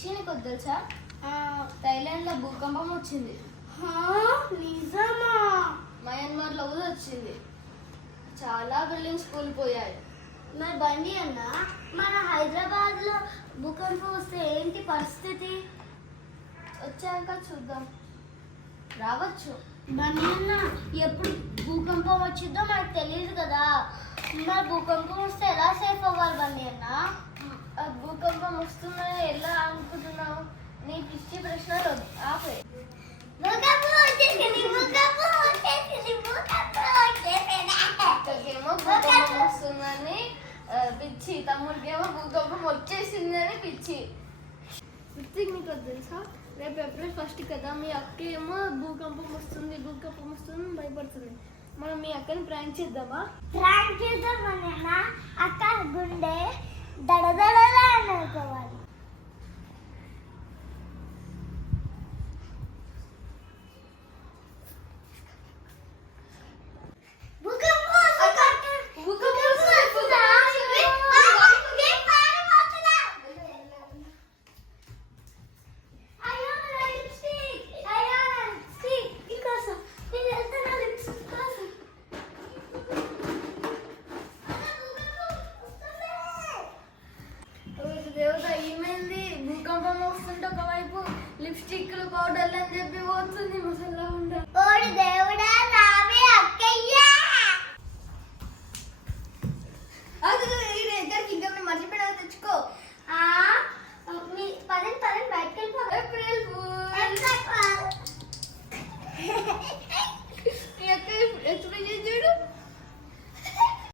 పిచ్చి నీకు తెలుసా? థైలాండ్లో భూకంపం వచ్చింది. నిజమా? మయన్మార్లో కూడా వచ్చింది. చాలా బిల్డింగ్స్ కూలిపోయాయి. మరి బండి అన్న, మన హైదరాబాద్లో భూకంపం వస్తే ఏంటి పరిస్థితి? వచ్చాక చూద్దాం, రావచ్చు. బండి అన్న, ఎప్పుడు భూకంపం వచ్చిందో మనకు తెలియదు కదా. మరి భూకంపం వస్తే ఎలా సేఫ్ అవ్వాలి బండి అన్న? భూకంపం వస్తుందని ఎలా అనుకుంటున్నావు? నీ పిచ్చి ప్రశ్నలు ఆపే. ఇక్కడికేమో భూకంపం వస్తుందని పిచ్చి, తమ్ముడికేమో భూకంపం వచ్చేసిందని పిచ్చి. నీకు తెలుసా, రేపు ఏప్రిల్ 1 కదా. మీ అక్క ఏమో భూకంపం వస్తుంది అని భయపడుతుంది. మనం మీ అక్కని ప్రాంక్ చేద్దామా? ప్రాంక్ చేద్దాం అన్న. అక్క గుండె దడదడలా అనుకోవాలి. దేవత ఏమైంది? భూకంపం వస్తుంటే ఒకవైపు లిప్స్టిక్లు పౌడర్లు అని చెప్పి పోతుంది. మసల్లా ఉందా? ఓడి దేవుడా, రావే అక్కయ్య. ఇంకా మర్చిపోయినా తెచ్చుకో. పదండి బయటకు వెళ్ళిపో. April fool. మీ అక్క ఎక్స్ప్రెషన్